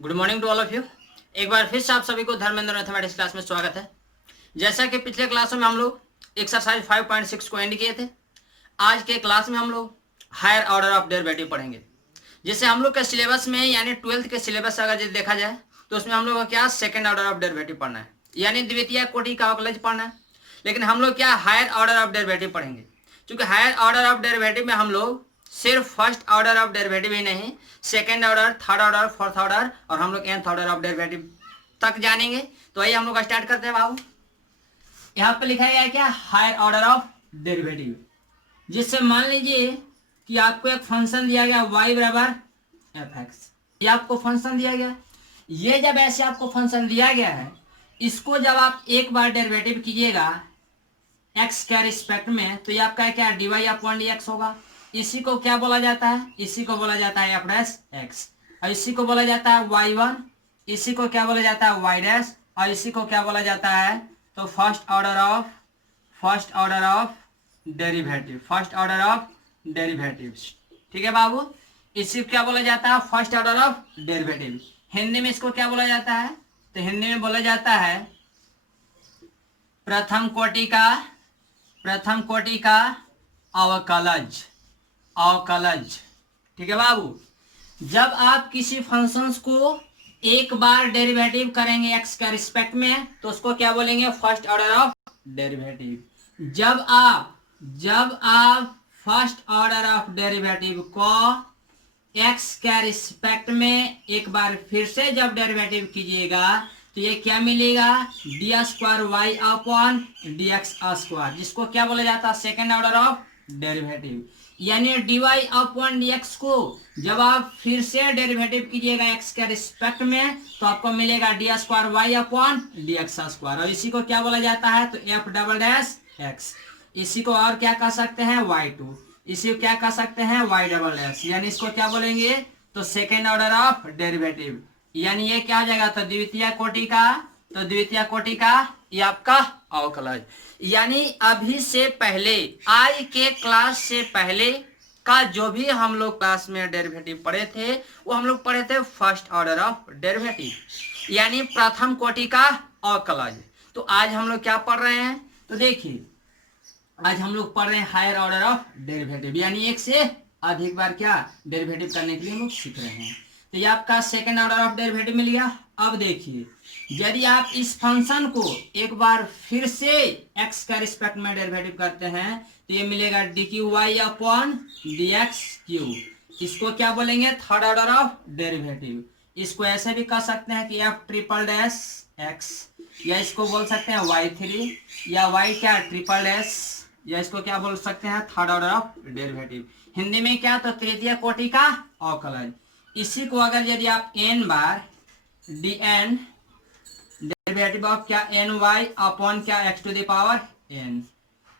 Good morning to all of you. एक बार फिर से आप सभी को धर्मेंद्र मैथमेटिक्स क्लास में स्वागत है। जैसा कि पिछले क्लासों में हम लोग एक्सरसाइज 5.6 को एंड किए थे, आज के क्लास में हम लोग हायर ऑर्डर ऑफ डेरिवेटिव पढ़ेंगे। जैसे हम लोग के सिलेबस में यानी 12th के सिलेबस अगर जैसे देखा जाए तो उसमें हम लोग को क्या सेकेंड ऑर्डर ऑफ डेरिवेटिव पढ़ना है, यानी द्वितीय कोटि का अवकलज पढ़ना है। लेकिन हम लोग क्या हायर ऑर्डर ऑफ डेरिवेटिव पढ़ेंगे, क्योंकि हायर ऑर्डर ऑफ डेरिवेटिव में हम लोग सिर्फ फर्स्ट ऑर्डर ऑफ डेरिवेटिव ही नहीं, second order, third order, fourth order और हम लोग nth ऑर्डर ऑफ डेरिवेटिव तक जानेंगे। तो आइए हम लोग स्टार्ट करते हैं बाबू। यहाँ पे लिखा गया है क्या, हायर ऑर्डर ऑफ डेरिवेटिव। जिससे मान लीजिए कि आपको एक फंक्शन दिया गया y बराबर fx, ये आपको फंक्शन दिया गया। ये जब ऐसे आपको फंक्शन दिया गया है, इसको जब आप एक बार डेरिवेटिव कीजिएगा x के रिस्पेक्ट में, तो ये आपका क्या dy अपॉन dx होगा। इसी को क्या बोला जाता है, इसी को बोला जाता है f डैश x, और इसी को बोला जाता है y1, इसी को क्या बोला जाता है y डैश, और इसी को क्या बोला जाता है, तो first order of derivative, first order of derivatives. ठीक है बाबू, इसी को क्या बोला जाता है, first order of derivative. Hindi में इसको क्या बोला जाता है, तो हिंदी में बोला जाता है प्रथम कोटि का अवकलज। ठीक है बाबू, जब आप किसी फंक्शंस को एक बार डेरिवेटिव करेंगे x के रिस्पेक्ट में, तो उसको क्या बोलेंगे, फर्स्ट ऑर्डर ऑफ डेरिवेटिव। जब आप फर्स्ट ऑर्डर ऑफ डेरिवेटिव को x के रिस्पेक्ट में एक बार फिर से जब डेरिवेटिव कीजिएगा, तो ये क्या मिलेगा, d square y upon d x square, जिसको क्या बोला जाता है, सेकेंड ऑर्डर ऑफ डेरिवेटिव। यानी dy अपॉन dx को जब आप फिर से डेरिवेटिव कीजिएगा x के रिस्पेक्ट में, तो आपको मिलेगा d square y upon d x square, और इसी को क्या बोला जाता है, तो f डबल डैश x। इसी को और क्या कह सकते हैं, y2, इसी को क्या कह सकते हैं, y डबल डैश, यानी इसको क्या बोलेंगे, तो सेकेंड ऑर्डर ऑफ डेरिवेटिव। यानी ये क्या हो जाएगा, तो द्वितीय कोटि का ये आपका अवकलज। यानी अभी से पहले, आज के क्लास से पहले का जो भी हम लोग क्लास में डेरिवेटिव पढ़े थे, वो हम लोग पढ़े थे फर्स्ट ऑर्डर ऑफ डेरिवेटिव, यानी प्रथम कोटि का अवकलज। तो आज हम लोग क्या पढ़ रहे हैं, तो देखिए आज हम लोग पढ़ रहे हैं हायर ऑर्डर ऑफ डेरिवेटिव, यानी एक से अधिक बार क्या डेरिवेटिव करने के लिए हम लोग सीख रहे हैं। तो ये आपका सेकेंड ऑर्डर ऑफ डेरिवेटिव मिल गया। अब देखिए, यदि आप इस फंक्शन को एक बार फिर से x का रिस्पेक्ट में डेरिवेटिव करते हैं, तो ये मिलेगा d Q y upon d x cube. इसको क्या बोलेंगे, थर्ड ऑर्डर ऑफ डेरिवेटिव। इसको ऐसे भी कह सकते हैं कि f ट्रिपल डैश x, या इसको बोल सकते हैं y3, या y क्या ट्रिपल डैश, या इसको क्या बोल सकते हैं, third order of derivative. Hindi में क्या, तो तृतीय कोटि का अवकलज। इसी को अगर यदि आप n बार dn डेरिवेटिव ऑफ क्या ny अपॉन क्या x to the power n,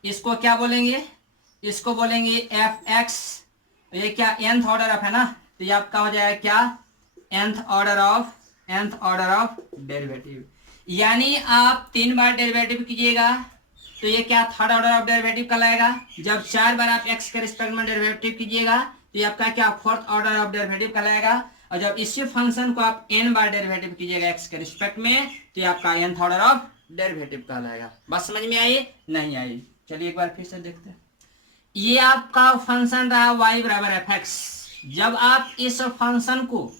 इसको क्या बोलेंगे, इसको बोलेंगे fx। ये क्या nth ऑर्डर ऑफ है ना, तो ये आपका हो जाएगा क्या, nth ऑर्डर ऑफ डेरिवेटिव। यानी आप 3 बार डेरिवेटिव कीजिएगा, तो ये क्या थर्ड ऑर्डर ऑफ डेरिवेटिव कहलाएगा। जब 4 बार आप x के रिस्पेक्ट में डेरिवेटिव कीजिएगा, तो ये आपका क्या फोर्थ ऑर्डर ऑफ डेरिवेटिव कहलाएगा। और जब इसी फंक्शन को आप n बार डेरिवेटिव कीजिएगा x के रिस्पेक्ट में, तो ये आपका nth ऑर्डर ऑफ डेरिवेटिव कहलाएगा। बात समझ में आई, नहीं आई, चलिए एक बार फिर से देखते हैं। ये आपका फंक्शन रहा y बराबर fx। जब आप इस फंक्शन को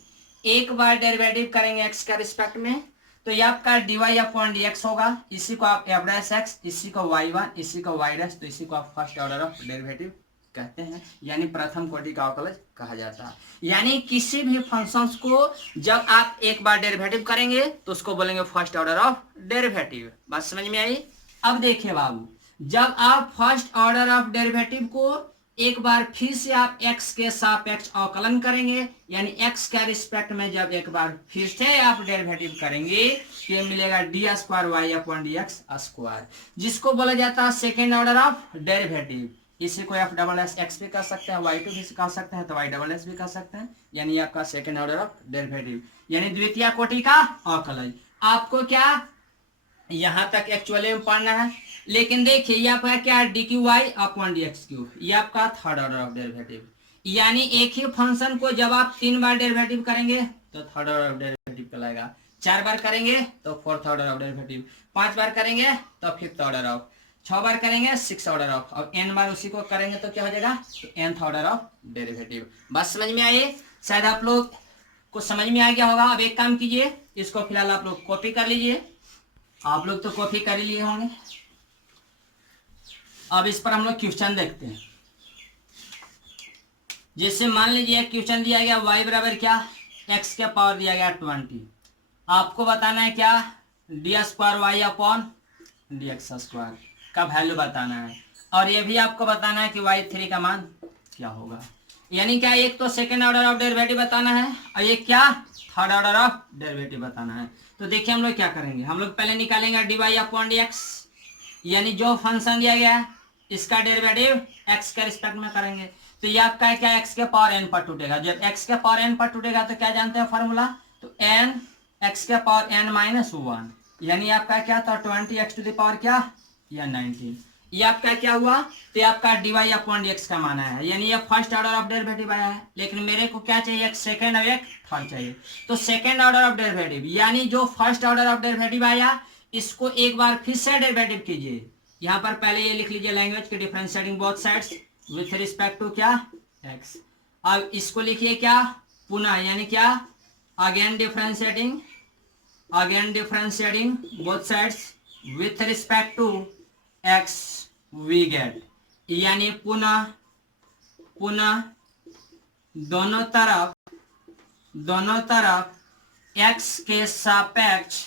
एक बार डेरिवेटिव करेंगे x के रिस्पेक्ट में, तो ये आपका dy अपॉन dx होगा। इसी को आप f डैश x, इसी को y1, इसी को y डैश, तो इसी को आप फर्स्ट ऑर्डर ऑफ डेरिवेटिव कहते हैं, यानी प्रथम कोटि का अवकलज कहा जाता है। यानी किसी भी फंक्शंस को जब आप एक बार डेरिवेटिव करेंगे, तो उसको बोलेंगे फर्स्ट ऑर्डर ऑफ डेरिवेटिव। बात समझ में आई। अब देखिए बाबू, जब आप फर्स्ट ऑर्डर ऑफ डेरिवेटिव को एक बार फिर से आप x के सापेक्ष अवकलन करेंगे, यानी x के रिस्पेक्ट में जब एक बार फिर से आप डेरिवेटिव करेंगे, तो ये मिलेगा d square y upon d x square, जिसको बोला जाता है सेकेंड ऑर्डर ऑफ डेरिवेटिव। इसी को f डबल एस एक्स भी कह सकते हैं, y2 भी कह सकते हैं, तो y डबल एस भी कह सकते हैं, यानी आपका सेकेंड ऑर्डर ऑफ डेरिवेटिव, यानी द्वितीय कोटि का अवकलज। आपको क्या यहाँ तक एक्चुअली में पढ़ना है, लेकिन देखिए ये आपका क्या d Q y upon d x cube, ये आपका थर्ड ऑर्डर ऑफ डेरिवेटिव। यानी एक ही फंक्शन को जब आप 3 बार डेरिवेटिव करेंगे तो थर्ड ऑर्डर ऑफ डेरिवेटिव कहलाएगा। 4 बार करेंगे तो फोर्थ ऑर्डर ऑफ डेरिवेटिव, 5 बार करेंगे तो फिफ्थ ऑर्डर ऑफ, 6 बार करेंगे 6 ऑर्डर ऑफ, और n बार उसी को करेंगे तो क्या हो जाएगा, तो nth ऑर्डर ऑफ डेरिवेटिव। बात समझ में आई? शायद आप लोग को समझ में आ गया होगा। अब एक काम कीजिए, इसको फिलहाल आप लोग कॉपी कर लीजिए। आप लोग तो कॉपी कर ही लिए होंगे। अब इस पर हम लोग क्वेश्चन देखते हैं। जैसे मान लीजिए क्वेश्चन दिया गया y बराबर क्या, x के पावर दिया गया 20। आपको बताना है क्या, d square y upon d x square का वैल्यू बताना है, और ये भी आपको बताना है कि y3 का मान क्या होगा। यानी क्या, एक तो सेकेंड ऑर्डर ऑफ डेरिवेटिव बताना है और एक क्या, थर्ड ऑर्डर ऑफ डेरिवेटिव बताना है। तो देखिए हम लोग क्या करेंगे, हम लोग पहले निकालेंगे d y upon d x, यानी जो फंक्शन दिया गया है इसका डेरिवेटिव x के रिस्पेक्ट में करेंगे। तो ये आपका क्या, x के पावर n पर टूटेगा। जब x के पावर n पर टूटेगा तो क्या जानते हैं फॉर्मूला, तो n x के पावर n माइनस 1, यानी आपका क्या था 20x टू द पावर क्या, या 19। ये आपका क्या हुआ, तो ये आपका d y upon d x का माना है, यानी ये फर्स्ट ऑर्डर ऑफ डेरिवेटिव आया है। लेकिन मेरे को क्या चाहिए, एक सेकेंड और एक थर्ड चाहिए। तो सेकेंड ऑर्डर ऑफ डेरिवेटिव यानी जो फर्स्ट ऑर्डर ऑफ डेरिवेटिव आया इसको एक बार फिर से डेरिवेटिव कीजिए। यहाँ पर पहले ये लिख लीजिए लैंग्वेज के differentiating both sides with respect to क्या, x। अब इसको लिखिए क्या, पुनः, यानी क्या, again differentiating both sides with respect to x we get, यानी पुनः दोनों तरफ x के सापेक्ष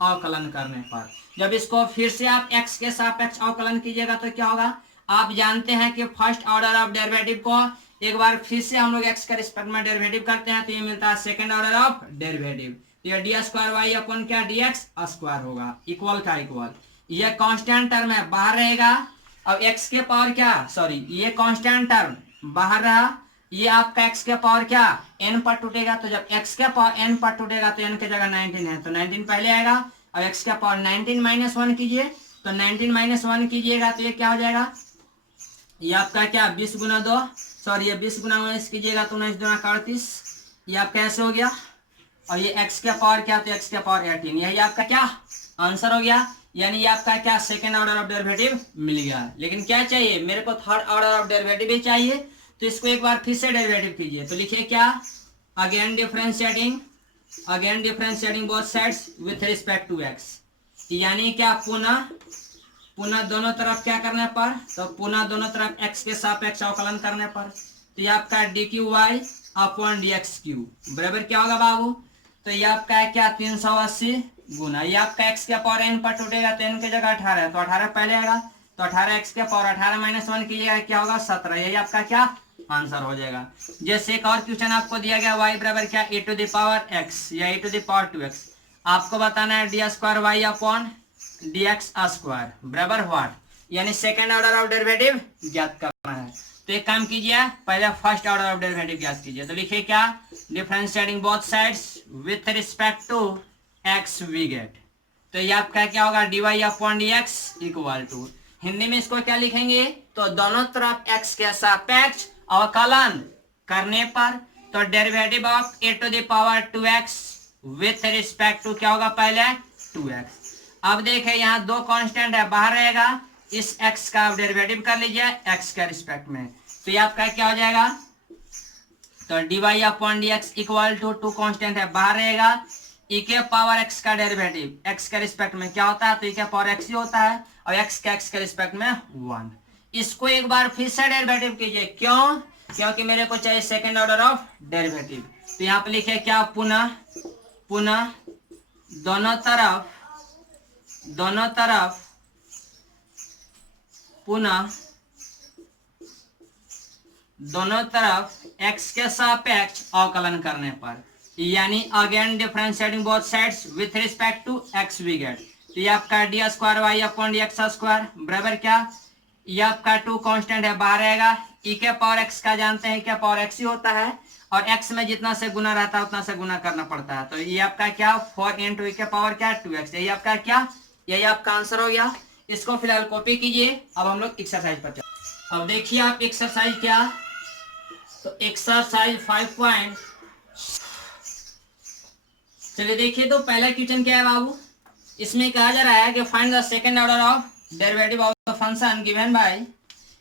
अवकलन करने पर, जब इसको फिर से आप x के सापेक्ष अवकलन कीजिएगा तो क्या होगा, आप जानते हैं कि फर्स्ट ऑर्डर ऑफ डेरिवेटिव को एक बार फिर से हम लोग x के रिस्पेक्ट में डेरिवेटिव करते हैं तो ये मिलता है सेकंड ऑर्डर ऑफ डेरिवेटिव। तो ये डी स्क्वायर वाई अपन क्या, डी एक्स स्क्वायर होगा, इक्वल का इक्वल। ये कांस्टेंट टर्म है, बाहर रहेगा। अब x के पावर क्या, सॉरी, ये कांस्टेंट टर्म बाहर रहा, ये आपका x के पावर क्या, n पर टूटेगा। तो जब x के पावर n पर टूटेगा तो n की जगह 19 है तो 19 पहले आएगा। अब x के पावर 19 माइनस 1 कीजिए, तो 19 माइनस 1 कीजिएगा तो ये क्या हो जाएगा, ये आपका क्या 20 गुना 2, सॉरी ये 20 गुना 19 कीजिएगा तो 19 दूना 38, ये आपका ऐसे हो गया। और ये x के पावर क्या, तो x के पावर 18, यही आपका क्या आंसर हो गया। यानी ये आपका क्या, सेकेंड ऑर्डर ऑफ डेरिवेटिव मिल गया। लेकिन क्या चाहिए मेरे को, थर्ड ऑर्डर ऑफ डेरिवेटिव ही चाहिए। तो इसको एक बार फिर से डेरिवेटिव कीजिए, तो लिखिए क्या, again differentiating both sides with respect to x, यानी क्या, पुनः दोनों तरफ क्या करने पर, तो पुनः दोनों तरफ x के सापेक्ष अवकलन करने पर। तो ये आपका d Q y upon d x q बराबर क्या होगा बाबू, तो ये आपका है क्या 380 गुना, ये आपका x के पावर n पर टूटेगा तो n की जगह 18 है तो 18 पहले आएगा, तो 18 x के पावर 18 माइनस 1 कीजिएगा क्या होगा 17, यही आपका क्या आंसर हो जाएगा। जैसे एक और क्वेश्चन आपको दिया गया y बराबर क्या, e to the power x या e to the power 2x, आपको बताना है d square y upon d x square बराबर व्हाट, यानी सेकेंड ऑर्डर ऑफ डेरिवेटिव ज्ञात करना है। तो एक काम कीजिए, पहले फर्स्ट ऑर्डर ऑफ डेरिवेटिव ज्ञात कीजिए। तो लिखिए क्या, differentiating both sides with respect to x we get, तो ये आपका क्या होगा, d y upon d x equal to, Hindi में इसको क्या लिखेंगे, तो दोनों तरफ x के सापेक्ष अवकलन करने पर, तो derivative of a to the power 2x with respect to क्या होगा, पहले 2x। अब देखें यहाँ दो कांस्टेंट है, बाहर रहेगा, इस x का डेरिवेटिव कर लीजिए x के रिस्पेक्ट में, तो ये आपका क्या हो जाएगा, तो d y upon d x equal to, two constant है बाहर रहेगा, e के पावर x का डेरिवेटिव x के रिस्पेक्ट में क्या होता है, तो e के पावर x ही होता है, और x के रिस्पेक्ट में 1। इसको एक बार फिर से डेरिवेटिव कीजिए, क्यों, क्योंकि मेरे को चाहिए सेकेंड ऑर्डर ऑफ डेरिवेटिव। तो यहाँ पे लिखे क्या, पुनः दोनों तरफ x के सापेक्ष अवकलन करने पर, यानी again differentiating both sides with respect to x we get. तो ये आपका d square y upon d x square बराबर क्या, ये आपका टू कांस्टेंट है बाहर रहेगा, e के पावर x का जानते हैं क्या पावर x ही होता है, और x में जितना से गुना रहता है उतना से गुना करना पड़ता है। तो ये आपका क्या 4 इंटू e के पावर क्या 2x, यही आपका क्या, यही आपका आंसर हो गया। इसको फिलहाल कॉपी कीजिए। अब हम लोग एक्सरसाइज पर चलते हैं। अब देखिए आप एक्सरसाइज क्या, तो एक्सरसाइज 5.2 चलिए देखिए, तो पहला क्वेश्चन क्या है बाबू, इसमें कहा जा रहा है कि find the second order of derivative of the function given by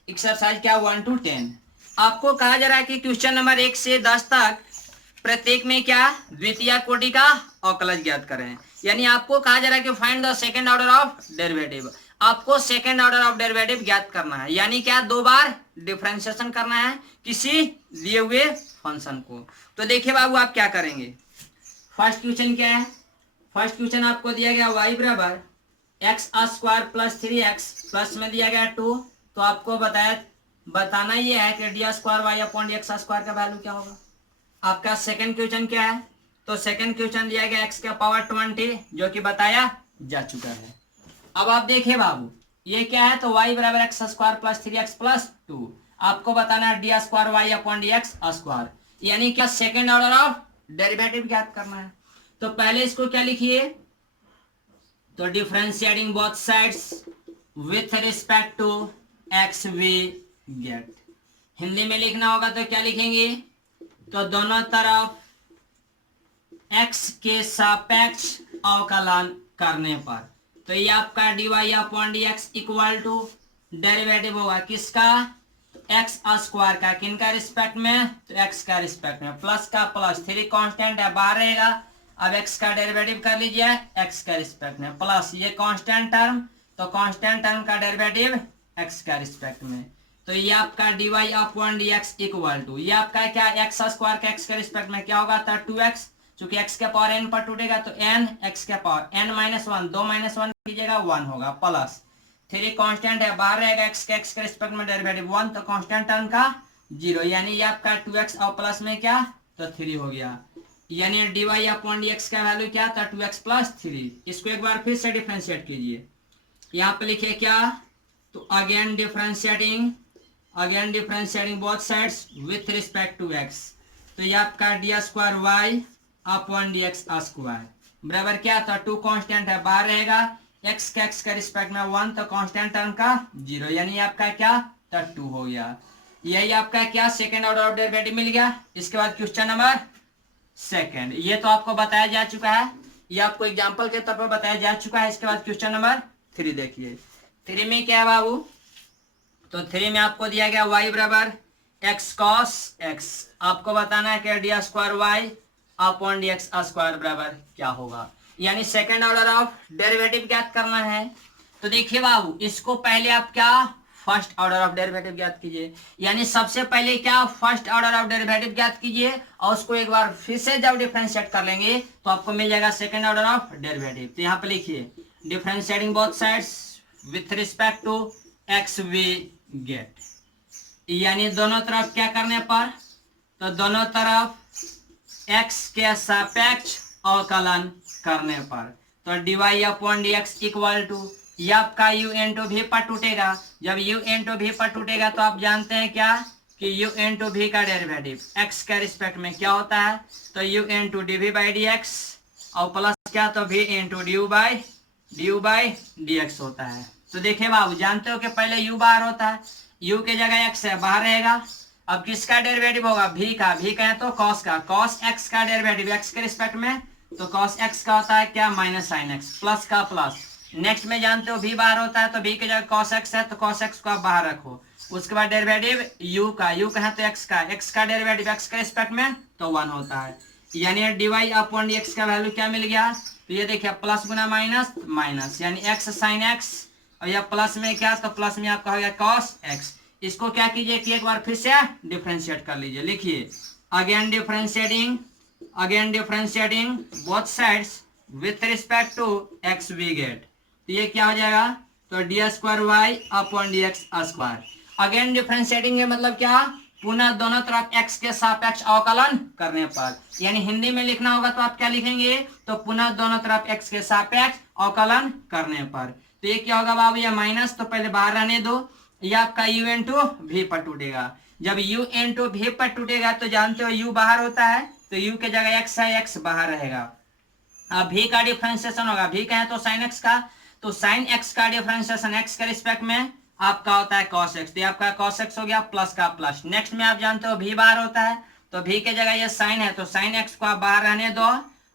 exercise क्या 1 to 10। आपको कहा जा रहा है कि क्वेश्चन नंबर 1 से 10 तक प्रत्येक में क्या द्वितीय कोटि का अवकलज ज्ञात करें। यानी आपको कहा जा रहा है कि find the second order of derivative, आपको सेकंड ऑर्डर ऑफ डेरिवेटिव ज्ञात करना है। यानी क्या, 2 बार डिफरेंशिएशन करना है किसी दिए हुए फंक्शन को। तो देखिए बाबू, आप क्या करेंगे। फर्स्ट क्वेश्चन क्या है, फर्स्ट क्वेश्चन आपको दिया गया y बराबर x square plus 3x plus में दिया गया 2। तो आपको बताना ये है कि d square y upon d x square का वैल्यू क्या होगा। आपका सेकंड क्वेश्चन क्या है, तो सेकंड क्वेश्चन दिया गया x का पावर 20 जो कि बताया जा चुका है। अब आप देखिए बाबू, ये क्या है, तो y बराबर x square plus 3x plus 2। आपको बताना है d square y upon d x square, यानी क्या सेकंड ऑर्डर ऑफ डेरिवेटिव ज्ञात करना है। तो पहले इसको क्या लिखिए, तो differentiating both sides with respect to x we get. Hindi में लिखना होगा तो क्या लिखेंगे, तो दोनों तरफ x के सापेक्ष अवकलन करने पर, तो ये आपका dy upon dx equal to derivative होगा किसका, एक्स स्क्वायर का, किनका रिस्पेक्ट में, तो x का रिस्पेक्ट में, प्लस का प्लस, 3 कांस्टेंट है बाहर रहेगा। अब x का डेरिवेटिव कर लीजिए x का रिस्पेक्ट में, प्लस ये कांस्टेंट टर्म, तो कांस्टेंट टर्म का डेरिवेटिव x का रिस्पेक्ट में। तो ये आपका dy upon dx equal to, ये आपका क्या, एक्स स्क्वायर का x के रिस्पेक्ट में क्या होगा, था 2x, चूंकि x के पावर n पर टूटेगा तो n, x के पावर n माइनस 1, 2 माइनस 1 कीजिएगा 1 होगा, प्लस 3 कांस्टेंट है बाहर रहेगा, x के रिस्पेक्ट में डेरिवेटिव 1, तो कांस्टेंट टर्म का 0, यानी ये आपका 2x और प्लस में क्या, तो 3 हो गया। यानी dy अपॉन dx का वैल्यू क्या था, 2x प्लस 3। इसको एक बार फिर से डिफरेंशिएट कीजिए, यहाँ पे लिखिए क्या, तो again differentiating both sides with respect to x। तो ये आपका d square y upon d x square बराबर क्या था, 2 कांस्टेंट है बाहर रहेगा, x के रिस्पेक्ट में 1, तो कांस्टेंट टर्म का 0, यानी आपका क्या, तो 2 हो गया। यही आपका क्या, सेकंड ऑर्डर ऑफ डेरिवेटिव मिल गया। इसके बाद क्वेश्चन नंबर सेकंड, ये तो आपको बताया जा चुका है, ये आपको एग्जांपल के तौर पर बताया जा चुका है। इसके बाद क्वेश्चन नंबर 3 देखिए, 3 में क्या है बाबू, तो 3 में आपको दिया गया y बराबर एक्स कॉस एक्स, आपको बताना है कि d square y upon d x square बराबर क्या होगा, यानी सेकंड ऑर्डर ऑफ डेरिवेटिव ज्ञात करना है। तो देखिए बाबू, इसको पहले आप क्या, फर्स्ट ऑर्डर ऑफ डेरिवेटिव ज्ञात कीजिए, यानी सबसे पहले क्या, फर्स्ट ऑर्डर ऑफ डेरिवेटिव ज्ञात कीजिए, और उसको एक बार फिर से जब डिफरेंशिएट कर लेंगे तो आपको मिल जाएगा सेकंड ऑर्डर ऑफ डेरिवेटिव। तो यहाँ पे लिखिए differentiating both sides with respect to x we get, यानी दोनों तरफ क्या करने पर, तो दोनों तरफ x के सापेक्ष अवकलन करने पर, तो dy upon dx equal to, ये आपका u इंटू v पर टूटेगा। जब u इंटू v पर टूटेगा तो आप जानते हैं क्या, कि u इंटू v का डेरिवेटिव x के रिस्पेक्ट में क्या होता है, तो u into dv by dx, और प्लस क्या, तो v into du by dx होता है। तो देखिए बाबू, जानते हो कि पहले u बाहर होता है, u के जगह x है बाहर रहेगा। अब किसका डेरिवेटिव होगा, v का, v का है तो cos का, cos x का डेरिवेटिव x के रिस्पेक्ट में, तो cos x का होता है क्या, माइनस साइन x, प्लस का प्लस। नेक्स्ट में जानते हो v बाहर होता है, तो v के जगह cos x है, तो cos x को आप बाहर रखो। उसके बाद डेरिवेटिव u का है तो x का डेरिवेटिव x के रिस्पेक्ट में तो 1 होता है, यानी dy अपॉन dx का वैल्यू क्या मिल गया, तो ये देखिए प्लस गुना माइनस माइनस, यानी x साइन x, और यह प्लस में क्या, तो प्लस में आपका हो गया cos x। इसको क्या कीजिए कि एक बार फिर से डिफरेंशिएट कर लीजिए, लिखिए again differentiating both sides with respect to x we get. तो ये क्या हो जाएगा, तो d square y upon d x square. Again differentiating मतलब क्या, पुनः दोनों तरफ x के सापेक्ष अवकलन करने पर, यानी हिंदी में लिखना होगा तो आप क्या लिखेंगे, तो पुनः दोनों तरफ x के सापेक्ष अवकलन करने पर। तो ये क्या होगा बाबू, ये माइनस तो पहले बाहर रहने दो, ये आपका u इंटू v पर टूटेगा। जब u इंटू v पर टूटेगा तो जानते हो u बाहर होता है, तो u के जगह x है, x बाहर रहेगा। अब v का डिफरेंशिएशन होगा, v का है तो sin x का, तो sin x का डिफरेंशिएशन x के रिस्पेक्ट में आपका होता है cos x, तो आपका cos x हो गया प्लस का प्लस। नेक्स्ट में आप जानते हो v बाहर होता है, तो v के जगह ये sin है, तो sin x को आप बाहर रहने दो,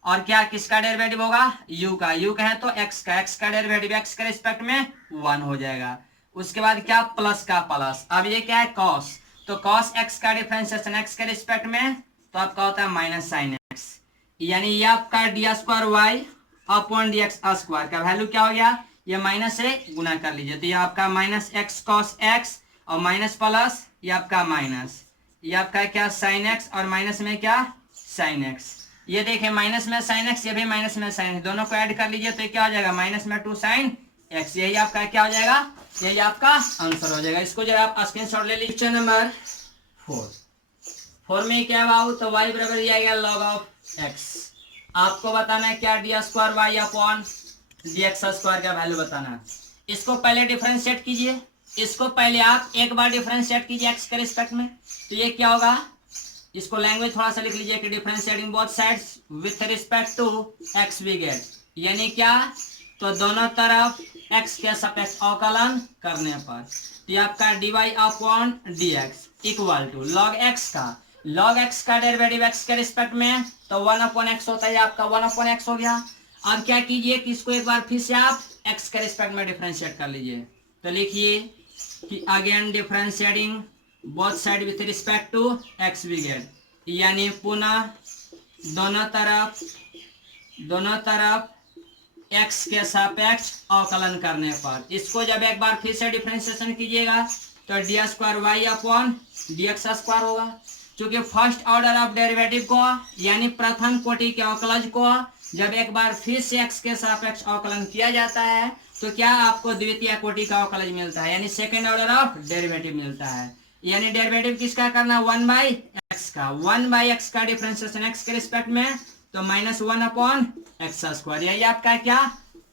और क्या किसका डेरिवेटिव होगा, u का, u का है तो x का डेरिवेटिव x के रिस्पेक्ट में 1 हो जाएगा। उसके बाद क्या, प्लस का प्लस, अब ये क्या है cos, तो cos x का डिफरेंशिएशन x के रिस्पेक्ट में तो आपका होता है माइनस साइन x, यानी ये आपका d square y upon d x square का वैल्यू क्या हो गया, ये माइनस से गुना कर लीजिए तो ये आपका माइनस एक्स कॉस एक्स और माइनस प्लस ये आपका माइनस, ये आपका क्या साइन एक्स और माइनस में क्या साइन एक्स, ये देखिए माइनस में साइन एक्स, ये भी माइनस में साइन, दोनों को ऐड कर लीजिए तो ये क्या हो जाएगा माइनस में 2 साइन एक्स, यही आपका क्या हो जाएगा, यही आपका आंसर हो जाएगा। इसको जरा आप स्क्रीनशॉट ले लीजिए। नंबर 4 में क्या है बाबू, तो y बराबर दिया गया log ऑफ x, आपको बताना है क्या d square y upon d x square का वैल्यू बताना है। इसको पहले डिफरेंशिएट कीजिए, इसको पहले आप एक बार डिफरेंशिएट कीजिए x के रिस्पेक्ट में, तो ये क्या होगा, इसको लैंग्वेज थोड़ा सा लिख लीजिए कि differentiating both sides with respect to x we get, यानी क्या, तो दोनों तरफ x के सापेक्ष अवकलन करने पर तो ये आपका dy upon dx equal to log x का डेरिवेटिव x के रिस्पेक्ट में तो 1 अपॉन x होता है, आपका 1 अपॉन x हो गया। अब क्या कीजिए कि इसको एक बार फिर से आप x के रिस्पेक्ट में डिफरेंशिएट कर लीजिए, तो लिखिए कि again differentiating both side with respect to x we get, यानी पुनः दोनों तरफ x के सापेक्ष अवकलन करने पर, इसको जब एक बार फिर से डिफरेंशिएशन कीजिएगा तो d square y upon d x square होगा। क्योंकि फर्स्ट ऑर्डर ऑफ डेरिवेटिव को यानी प्रथम कोटि के अवकलज को जब एक बार फिर से x के सापेक्ष अवकलन किया जाता है तो क्या आपको द्वितीय कोटि का अवकलज मिलता है, यानी सेकेंड ऑर्डर ऑफ डेरिवेटिव मिलता है। यानी डेरिवेटिव किसका करना, 1/x का, 1/x का डिफरेंशिएशन x के रिस्पेक्ट में तो -1 अपॉन एक्स स्क्वायर, यही आपका क्या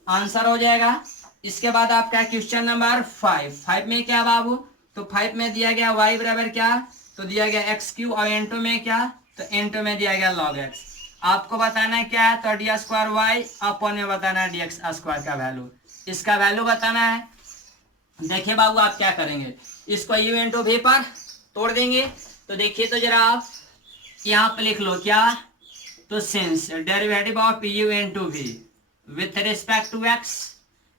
आंसर हो जाएगा। इसके बाद आपका क्वेश्चन नंबर 5 में क्या बाबू, तो 5 में दिया गया y बराबर क्या, तो दिया गया एक्स क्यू और n2 में क्या, तो n2 में दिया गया log x, आपको बताना है क्या है, तो डी स्क्वायर वाई अपॉन में बताना है डी एक्स स्क्वायर का वैल्यू, इसका वैल्यू बताना है। देखिए बाबू आप क्या करेंगे, इसको u इंटू v पर तोड़ देंगे, तो देखिए तो जरा आप यहाँ पर लिख लो क्या, तो since derivative of u into v with respect to x,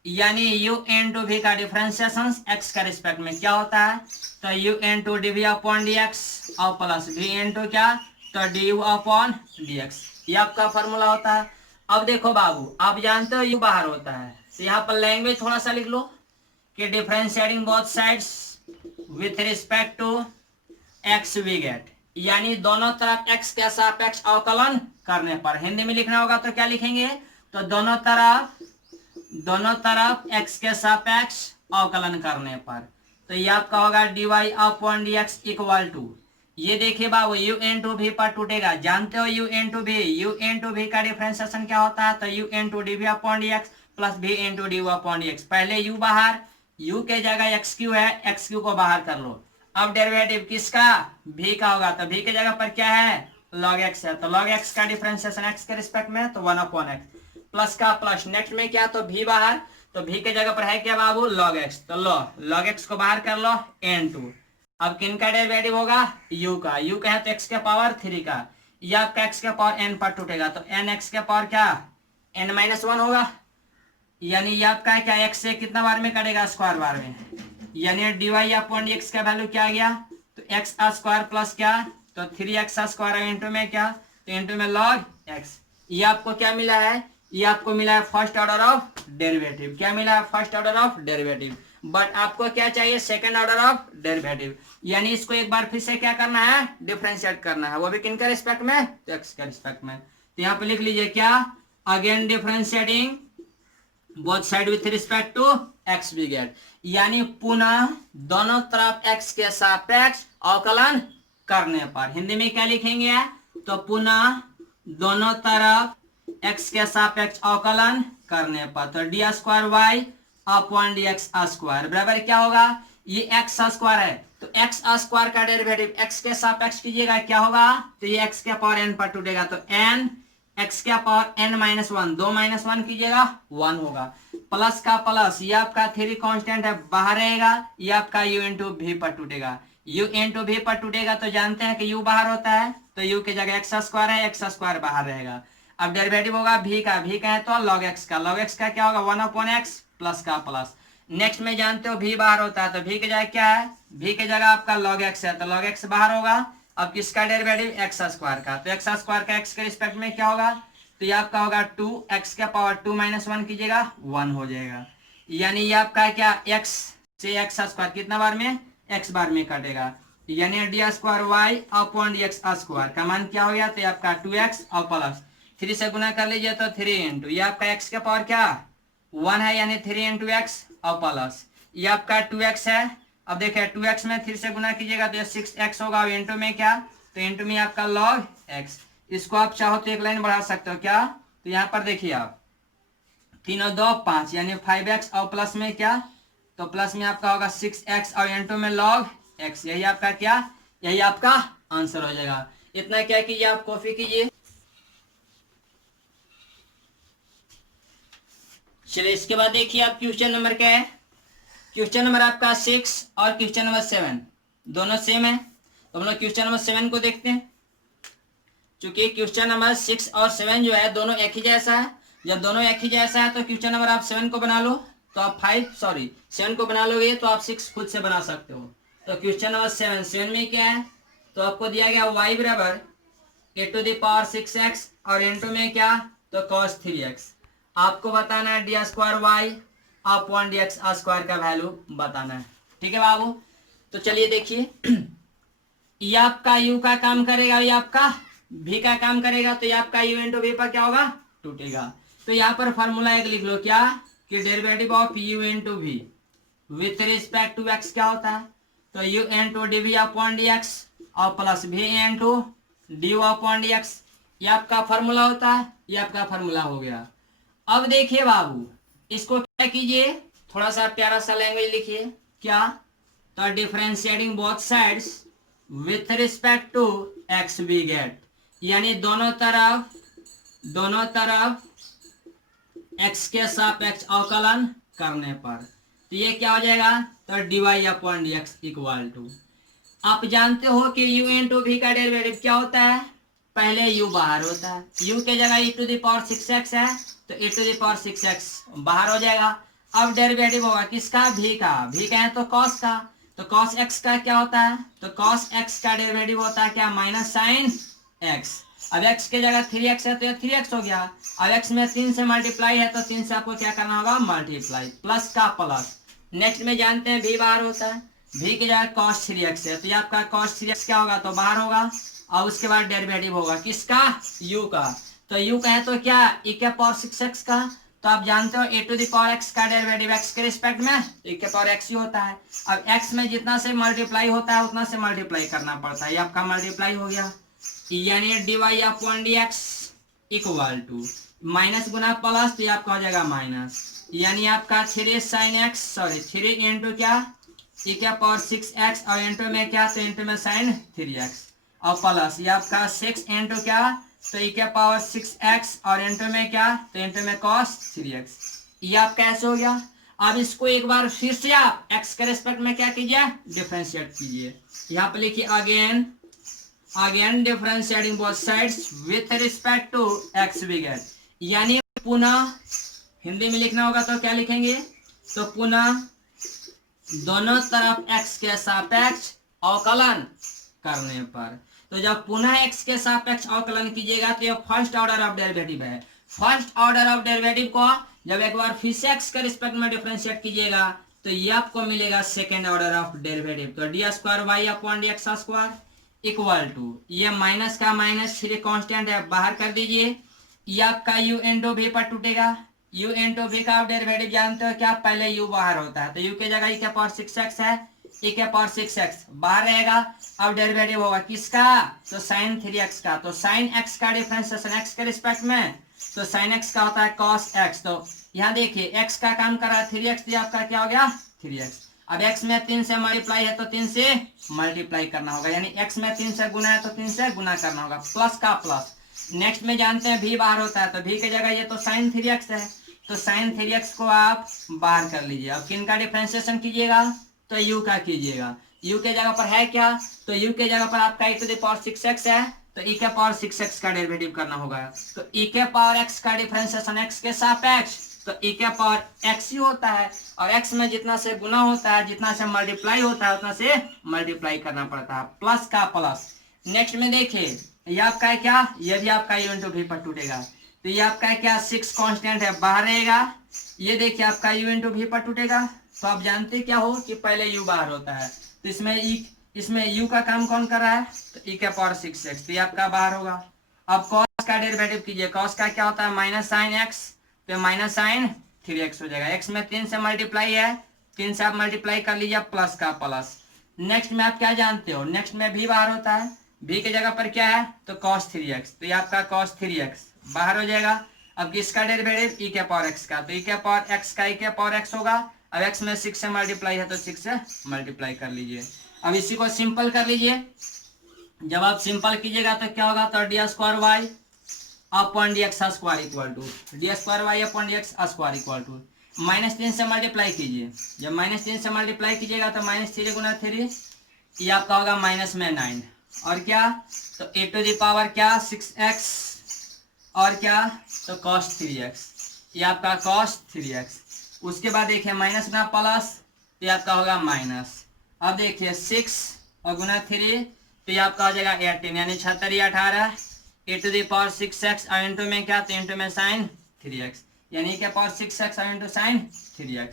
यानी u इंटू v का डिफरेंशिएशन x का रिस्पेक्ट में क्या होता है, तो u into d v upon d x और प्लस v इंटू क्या, तो d u upon d x, ये आपका फॉर्मूला होता है। अब देखो बाबू आप जानते हो u बाहर होता है, तो यहाँ पर लैंग्वेज थोड़ा सा लिख लो कि differentiating both sides with respect to x we get, यानी दोनों तरफ x के सापेक्ष अवकलन करने पर, हिंदी में लिखना होगा तो क्या लिखेंगे, तो दोनों तरफ x के सापेक्ष अवकलन करने पर, तो ये आपका होगा dy upon dx equal to, ये देखिए बाबू u इंटू v पर टूटेगा, जानते हो u इंटू v का डिफरेंशिएशन क्या होता है, तो u into d v upon d x plus v into d upon d x, पहले u बाहर, u के जगह एक्स क्यू है, एक्स क्यू को बाहर कर लो। अब डेरिवेटिव किसका, v का होगा, तो v के जगह पर क्या है, log x है, तो log x का डिफरेंशिएशन x के रिस्पेक्ट में तो 1 अपॉन x प्लस का प्लस, नेक्स्ट में क्या, तो v बाहर, तो v के जगह पर है क्या बाबू log x, तो log x को बाहर कर लो n2। अब किन का डेरिवेटिव होगा, u का है तो x के पावर 3 का, ये आपका x के पावर n पर टूटेगा तो n x के पावर क्या n-1 होगा, यानी ये आपका क्या x से कितना बार में कटेगा, स्क्वायर बार में, यानी d y upon d x का वैल्यू क्या आ गया, तो एक्स स्क्वायर प्लस क्या, तो 3x स्क्वायर इंटू में क्या, तो इंटू में log x, ये आपको क्या मिला है, ये आपको मिला है फर्स्ट ऑर्डर ऑफ डेरिवेटिव, क्या मिला है, first order of derivative, but आपको क्या चाहिए, सेकंड ऑर्डर ऑफ डेरिवेटिव, यानी इसको एक बार फिर से क्या करना है, डिफरेंशिएट करना है, वो भी किन का रिस्पेक्ट में, तो x के रिस्पेक्ट में, तो यहाँ पे लिख लीजिए क्या, again differentiating both side with respect to x we get, यानी पुनः दोनों तरफ x के सापेक्ष अवकलन करने पर, हिंदी में क्या लिखेंगे, तो पुनः दोनों तरफ x के सापेक्ष अवकलन करने पर, तो d square y upon d x square बराबर क्या होगा, ये x स्क्वायर है तो x स्क्वायर का डेरिवेटिव x के सापेक्ष कीजिएगा क्या होगा, तो ये x के पावर n पर टूटेगा तो n, x के पावर n-1, 2-1 कीजिएगा 1 होगा, प्लस का प्लस, ये आपका 3 कांस्टेंट है बाहर रहेगा, ये आपका u इंटू v पर टूटेगा, u इंटू v पर टूटेगा तो जानते हैं कि u बाहर होता है तो u की जगह x स्क्वायर है, x स्क्वायर बाहर रहेगा। अब डेरिवेटिव होगा v का है तो log x का, log x का क्या होगा 1/x प्लस का प्लस। नेक्स्ट में जानते हो v बाहर होता है तो v की जगह क्या है, v की जगह आपका log x है तो log x बाहर होगा। अब किसका डेरिवेटिव x स्क्वायर का, तो x स्क्वायर का x के रिस्पेक्ट में क्या होगा, तो ये आपका होगा 2x का पावर 2 - 1 कीजिएगा 1 हो जाएगा। यानी ये आपका क्या x से x स्क्वायर कितना बार में, x बार में कटेगा, यानी d square y upon d x square का मान क्या हो गया, तो आपका 2x और प्लस 3 से गुना कर लीजिए तो 3 इंटू ये आपका x का पावर क्या 1 है, यानी 3 इंटू एक्स और प्लस ये आपका 2x है। अब देखिए 2x में 3 से गुना कीजिएगा तो ये 6x होगा, इंटू में क्या, तो इंटू में आपका log x। इसको आप चाहो तो एक लाइन बढ़ा सकते हो क्या, तो यहाँ पर देखिए आप 3 और 2 5 यानी 5x और प्लस में क्या, तो प्लस में आपका होगा 6x और इंटू में log x। यही आपका क्या, यही आपका आंसर हो जाएगा। इतना क्या कीजिए आप कॉपी कीजिए। चलिए इसके बाद देखिए आप क्वेश्चन नंबर क्या है, क्वेश्चन नंबर आपका 6 और क्वेश्चन नंबर 7 दोनों सेम है, तो हम लोग क्वेश्चन नंबर 7 को देखते हैं। चूंकि क्वेश्चन नंबर 6 और 7 जो है दोनों एक ही जैसा है, जब दोनों एक ही जैसा है तो क्वेश्चन नंबर आप 7 को बना लो, तो आप 7 को बना लोगे तो आप 6 खुद से बना सकते हो। तो क्वेश्चन नंबर 7 में क्या है, तो आपको दिया गया y बराबर a⁻6x और इंटू में क्या, तो cos 3x। आपको बताना है d square y upon d x square का वैल्यू बताना है, ठीक है बाबू। तो चलिए देखिए ये आपका u का काम करेगा, ये आपका v का काम करेगा, तो ये आपका u इंटू v पर क्या होगा टूटेगा। तो यहाँ पर फॉर्मूला एक लिख लो क्या, कि derivative of u into v with respect to x क्या होता है, तो u into d v upon d x और plus v into d u upon d x, ये आपका फॉर्मूला होता है, ये आपका फॉर्मूला हो गया। अब देखिए बाबू इसको क्या कीजिए, थोड़ा सा प्यारा सा लैंग्वेज लिखिए क्या, तो differentiating both sides with respect to x we get, यानी दोनों तरफ x के सापेक्ष अवकलन करने पर, तो ये क्या हो जाएगा, तो dy upon d x equal to, आप जानते हो कि u इंटू v का डेरिवेटिव क्या होता है, पहले u बाहर होता है, u के जगह e⁻6x है तो e⁻6x बाहर हो जाएगा। अब डेरिवेटिव होगा किसका, v का है तो cos का, तो cos x का क्या होता है, तो cos x का डेरिवेटिव होता है क्या माइनस साइन x। अब x के जगह 3x है तो ये 3x हो गया। अब x में 3 से मल्टीप्लाई है तो 3 से आपको क्या करना होगा मल्टीप्लाई, प्लस का प्लस। नेक्स्ट में जानते हैं v बाहर होता है, v की जगह cos 3x है तो ये आपका cos 3x क्या होगा, तो बाहर होगा। और उसके बाद डेरिवेटिव होगा किसका, u का, तो u का है तो क्या e⁻6x का, तो आप जानते हो e⁻x का डेरिवेटिव x के रिस्पेक्ट में e⁻x ही होता है। अब x में जितना से मल्टीप्लाई होता है उतना से मल्टीप्लाई करना पड़ता है, ये आपका मल्टीप्लाई हो गया, यानी dy upon d x equal to minus गुना प्लस, तो ये आपका हो जाएगा माइनस, यानी आपका 3 इंटू क्या e⁻6x और इंटू में क्या, तो इंटू में साइन 3x और प्लस ये आपका 6 इंटू क्या, तो e⁻6x और इंटू में क्या, तो इंटू में cos 3x। ये आपका ऐसे हो गया। अब इसको एक बार फिर से आप x के रेस्पेक्ट में क्या कीजिए, डिफरेंशिएट कीजिए। यहाँ पे लिखिए again differentiating both sides with respect to x we get, यानी पुनः हिंदी में लिखना होगा तो क्या लिखेंगे, तो पुनः दोनों तरफ x के सापेक्ष अवकलन करने पर, तो जब पुनः x के सापेक्ष अवकलन कीजिएगा तो ये फर्स्ट ऑर्डर ऑफ डेरिवेटिव है। फर्स्ट ऑर्डर ऑफ डेरिवेटिव को जब एक बार फिर से x के रिस्पेक्ट में डिफरेंशिएट कीजिएगा तो ये आपको मिलेगा सेकेंड ऑर्डर ऑफ डेरिवेटिव, तो d square y upon d x square equal to, ये माइनस का माइनस 3 कांस्टेंट है बाहर कर दीजिए, ये आपका u इंटू v पर टूटेगा। u इंटू v का आप डेरिवेटिव जानते हो क्या, पहले u बाहर होता है तो u के जगह e⁻6x है, e⁻6x बाहर रहेगा। अब डेरिवेटिव होगा किसका, तो साइन 3x का, तो साइन x का डिफरेंशिएशन x के रिस्पेक्ट में, तो साइन x का होता है cos x। तो यहाँ देखिए x का काम कर रहा है 3x, तो आपका क्या हो गया 3x। अब x में 3 से मल्टीप्लाई है तो 3 से मल्टीप्लाई करना होगा, यानी x में 3 से गुना है तो 3 से गुना करना होगा, प्लस का प्लस। नेक्स्ट में जानते हैं v बाहर होता है तो v की जगह ये तो साइन 3x है, तो साइन 3x को आप बाहर कर लीजिए। अब किन का डिफरेंशिएशन कीजिएगा, तो u का कीजिएगा। u के जगह पर है क्या, तो u के जगह पर आपका e⁻6x है, तो तो e के पावर 6x का डेरिवेटिव करना होगा। तो e के पावर x का डिफरेंशिएशन x के सापेक्ष, तो e के पावर x ही होता है, और x में जितना से गुना होता है, जितना से मल्टीप्लाई होता है, उतना से मल्टीप्लाई करना पड़ता है, प्लस का प्लस। नेक्स्ट में देखिए ये आपका है क्या, ये भी आपका u इंटू v पर टूटेगा, तो ये आपका है क्या 6 कांस्टेंट है बाहर रहेगा, ये देखिए आपका u इंटू v पर टूटेगा। तो आप जानते क्या हो कि पहले u बाहर होता है, तो इसमें u का काम कौन कर रहा है, तो e के पावर 6x, तो ये आपका बाहर होगा। अब cos का डेरिवेटिव कीजिए, cos का क्या होता है माइनस साइन x, तो माइनस साइन 3x हो जाएगा। x में 3 से मल्टीप्लाई है, 3 से आप मल्टीप्लाई कर लीजिए, प्लस का प्लस। नेक्स्ट में आप क्या जानते हो, नेक्स्ट में भी बाहर होता है, v की जगह पर क्या है तो cos 3x, तो ये आपका cos 3x बाहर हो जाएगा। अब किसका डेरिवेटिव e के पावर x का, तो e के पावर x का e के पावर x होगा। अब x में 6 से मल्टीप्लाई है तो 6 से मल्टीप्लाई कर लीजिए। अब इसी को सिंपल कर लीजिए, जब आप सिंपल कीजिएगा तो क्या होगा, तो d square y upon d x square equal to d square y upon d x square equal to -3 से मल्टीप्लाई कीजिए। जब -3 से मल्टीप्लाई कीजिएगा तो -3 गुना 3, ये आपका होगा माइनस में 9, और क्या तो ए टू दी पावर क्या 6x, और क्या तो cos 3x, ये आपका cos 3x। उसके बाद देखिए माइनस गुना प्लस, तो ये आपका होगा माइनस। अब देखिए 6 और गुना 3, तो ये आपका हो जाएगा 18, यानी 76 या 18, ए टू दी पावर 6x और इंटू में क्या, तो इंटू में साइन 3x, यानी के पावर 6x और इंटू साइन 3x।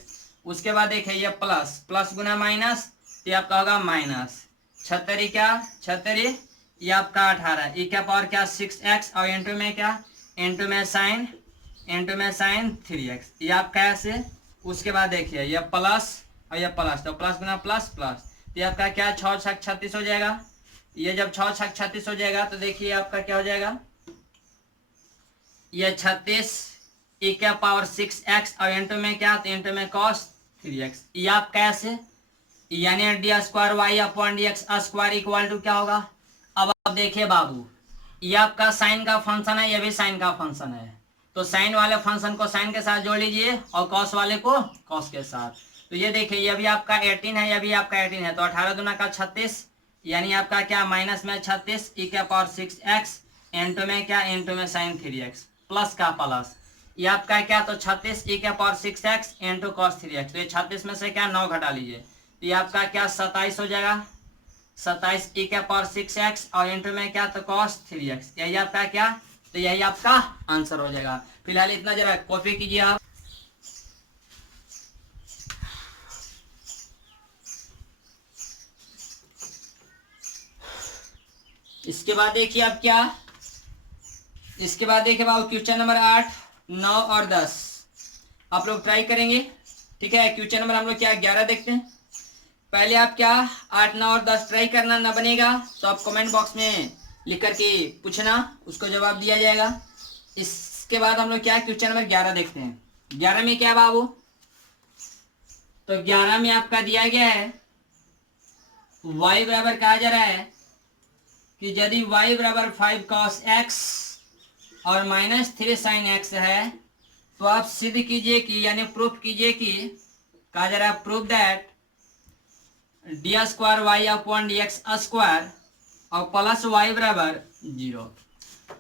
उसके बाद देखिए ये प्लस, प्लस गुना माइनस, तो ये आपका होगा माइनस 76 क्या 76, ये आपका 18, e के पावर क्या 6x और इंटू में क्या, इंटू में साइन 3x, ये आपका ऐसे। उसके बाद देखिए ये प्लस और ये प्लस, तो प्लस गुना प्लस प्लस, तो ये आपका क्या 6 छक 36 हो जाएगा। ये जब 6 छक 36 हो जाएगा तो देखिए आपका क्या हो जाएगा, ये 36 e के पावर 6x और इंटू में क्या, तो इंटू में cos 3x, ये आप कैसे, यानी d square y upon d x square equal to क्या होगा। अब आप देखिए बाबू, ये आपका साइन का फंक्शन है, ये भी साइन का फंक्शन है, तो साइन वाले फंक्शन को साइन के साथ जोड़ लीजिए और कॉस वाले को कॉस के साथ। तो ये देखिए ये भी आपका 18 है, ये भी आपका 18 है, तो 18 दूना का 36, यानी आपका क्या माइनस में 36 e के पावर 6x इंटू में क्या, इंटू में साइन 3x, प्लस का प्लस, ये आपका क्या तो 36 e के power 6x into cos 3x, तो ये 36 में से क्या 9 घटा लीजिए, तो ये आपका क्या 27 हो जाएगा, 27 e के पावर 6x और इंटू में क्या तो cos 3x, यही आपका क्या, तो यही आपका आंसर हो जाएगा। फिलहाल इतना जरा कॉपी कीजिए आप। इसके बाद देखिए आप क्या, इसके बाद देखिए बाबू क्वेश्चन नंबर 8, 9 और 10 आप लोग ट्राई करेंगे, ठीक है। क्वेश्चन नंबर हम लोग क्या 11 देखते हैं। पहले आप क्या 8, 9 और 10 ट्राई करना, ना बनेगा तो आप कमेंट बॉक्स में लिख करके पूछना, उसको जवाब दिया जाएगा। इसके बाद हम लोग क्या क्वेश्चन नंबर 11 देखते हैं। 11 में क्या बाबू, तो 11 में आपका दिया गया है y बराबर कहा जा रहा है कि यदि y बराबर 5 cos x और -3 sin x है, तो आप सिद्ध कीजिए कि यानी प्रूफ कीजिए कि कहा जा रहा है proof that d square y upon d x square और प्लस वाई बराबर 0,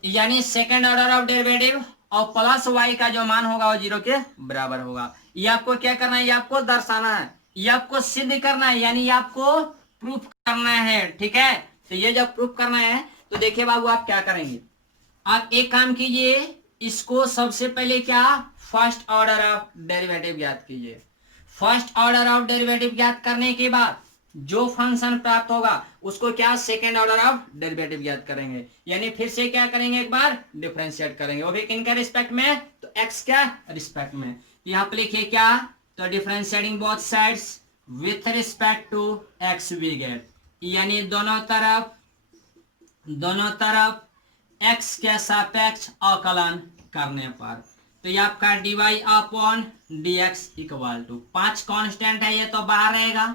यानी सेकेंड ऑर्डर ऑफ डेरिवेटिव और प्लस वाई का जो मान होगा वो 0 के बराबर होगा। ये आपको क्या करना है, ये आपको दर्शाना है, ये आपको सिद्ध करना है, यानी ये आपको प्रूफ करना है, ठीक है। तो ये जब प्रूफ करना है तो देखिए बाबू आप क्या करेंगे, आप एक काम कीजिए, इसको सबसे पहले क्या फर्स्ट ऑर्डर ऑफ डेरिवेटिव ज्ञात कीजिए। फर्स्ट ऑर्डर ऑफ डेरिवेटिव ज्ञात करने के बाद जो फंक्शन प्राप्त होगा उसको क्या सेकेंड ऑर्डर ऑफ डेरिवेटिव ज्ञात करेंगे, यानी फिर से क्या करेंगे एक बार डिफरेंशिएट करेंगे, वो भी किनके रिस्पेक्ट में, तो एक्स क्या रिस्पेक्ट में। यहाँ पे लिखिए क्या, तो differentiating both sides with respect to x we get, यानी दोनों तरफ x के सापेक्ष अवकलन करने पर, तो ये आपका dy upon dx equal to 5 constant है, ये तो बाहर रहेगा।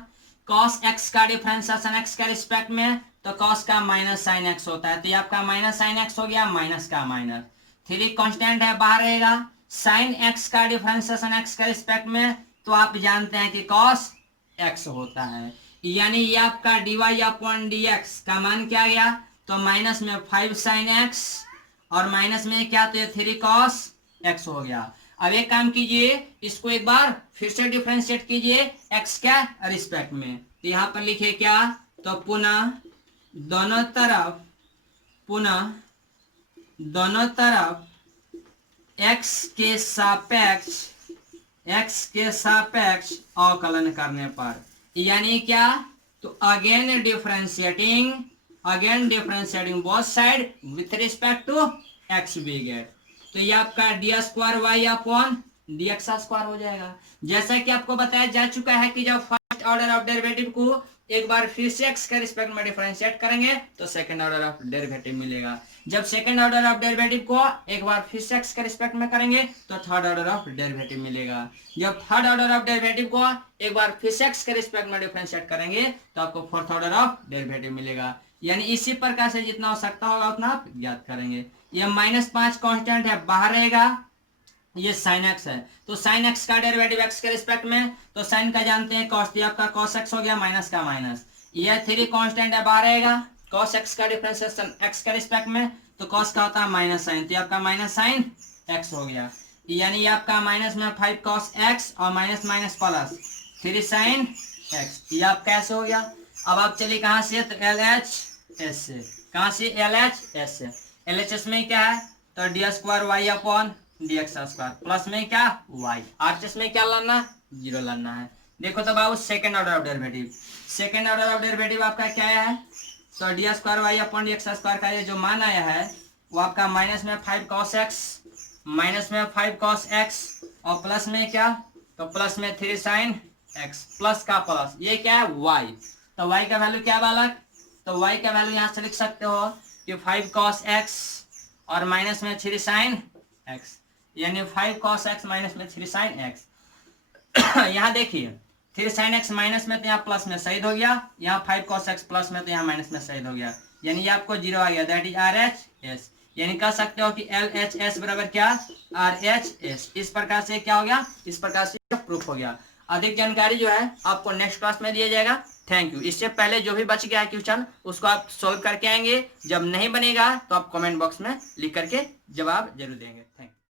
cos x का डिफरेंशिएशन x के रिस्पेक्ट में, तो cos का माइनस साइन x होता है, तो ये आपका माइनस साइन x हो गया, माइनस का माइनस। 3 कांस्टेंट है बाहर रहेगा, साइन x का डिफरेंशिएशन x के रिस्पेक्ट में, तो आप जानते हैं कि cos x होता है, यानी ये आपका dy अपॉन dx का मान क्या गया, तो माइनस में 5 साइन एक्स और माइनस में क्या, तो ये 3 कॉस एक्स हो गया। अब एक काम कीजिए, इसको एक बार फिर से डिफरेंशिएट कीजिए एक्स क्या रिस्पेक्ट में। तो यहाँ पर लिखिए क्या, तो पुनः दोनों तरफ एक्स के सापेक्ष अवकलन करने पर, यानी क्या, तो again differentiating both side with respect to x we get. तो ये आपका d square y upon d x square हो जाएगा। जैसा कि आपको बताया जा चुका है कि जब फर्स्ट ऑर्डर ऑफ डेरिवेटिव को एक बार फिर से एक्स के रिस्पेक्ट में डिफरेंशिएट करेंगे तो सेकंड ऑर्डर ऑफ डेरिवेटिव मिलेगा। जब सेकंड ऑर्डर ऑफ डेरिवेटिव को एक बार फिर से एक्स के रिस्पेक्ट में करेंगे तो थर्ड ऑर्डर ऑफ डेरिवेटिव मिलेगा। जब थर्ड ऑर्डर ऑफ डेरिवेटिव को एक बार फिर से एक्स के रिस्पेक्ट में डिफरेंशिएट करेंगे तो आपको फोर्थ ऑर्डर ऑफ डेरिवेटिव मिलेगा। यानी इसी प्रकार से जितना हो सकता होगा उतना आप ज्ञात करेंगे। ये -5 कांस्टेंट है, बाहर रहेगा, ये साइन एक्स है, तो साइन एक्स का डेरिवेटिव एक्स के रिस्पेक्ट में, तो साइन का जानते हैं कॉस, आपका कॉस एक्स हो गया, माइनस का माइनस, ये 3 कांस्टेंट है, बाहर रहेगा, कॉस एक्स का डिफरेंशिएशन एक्स के रिस्पेक्ट में, तो कॉस का होता है माइनस साइन, तो आपका माइनस साइन एक्स हो गया। यानी आपका माइनस में 5 कॉस एक्स और minus minus plus 3 sine x, ये आपका ऐसे हो गया। अब आप चलिए कहां से, तो एल एच एस से, कहां से, एल एच एस से। एल एच एस में क्या है, तो d square y upon d x square plus में क्या वाई, आरएचएस में क्या लाना, 0 लाना है। देखो तो बाबू सेकंड ऑर्डर ऑफ डेरिवेटिव आपका क्या है, तो d square y upon d x square का ये जो मान आया है वो आपका माइनस में 5 कॉस एक्स और प्लस में क्या, तो प्लस में 3 साइन एक्स, प्लस का प्लस, ये क्या है वाई, तो वाई का वैल्यू क्या बालक, तो वाई का वैल्यू यहाँ से लिख सकते हो कि 5 कॉस एक्स और माइनस में 3 साइन एक्स, यानी 5 कॉस एक्स माइनस में 3 साइन एक्स। यहाँ देखिए 3 साइन एक्स माइनस में तो यहाँ प्लस में शहीद हो गया, यहाँ 5 कॉस एक्स प्लस में तो यहाँ माइनस में शहीद हो गया, यानी ये आपको 0 आ गया, that is R H S. यानी कह सकते हो कि एल एच एस बराबर क्या, आर एच एस। इस प्रकार से क्या हो गया, इस प्रकार से प्रूफ हो गया। अधिक जानकारी जो है आपको नेक्स्ट क्लास में दिया जाएगा। Thank you. इससे पहले जो भी बच गया है क्वेश्चन उसको आप सोल्व करके आएंगे, जब नहीं बनेगा तो आप कमेंट बॉक्स में लिख करके जवाब जरूर देंगे। Thank you.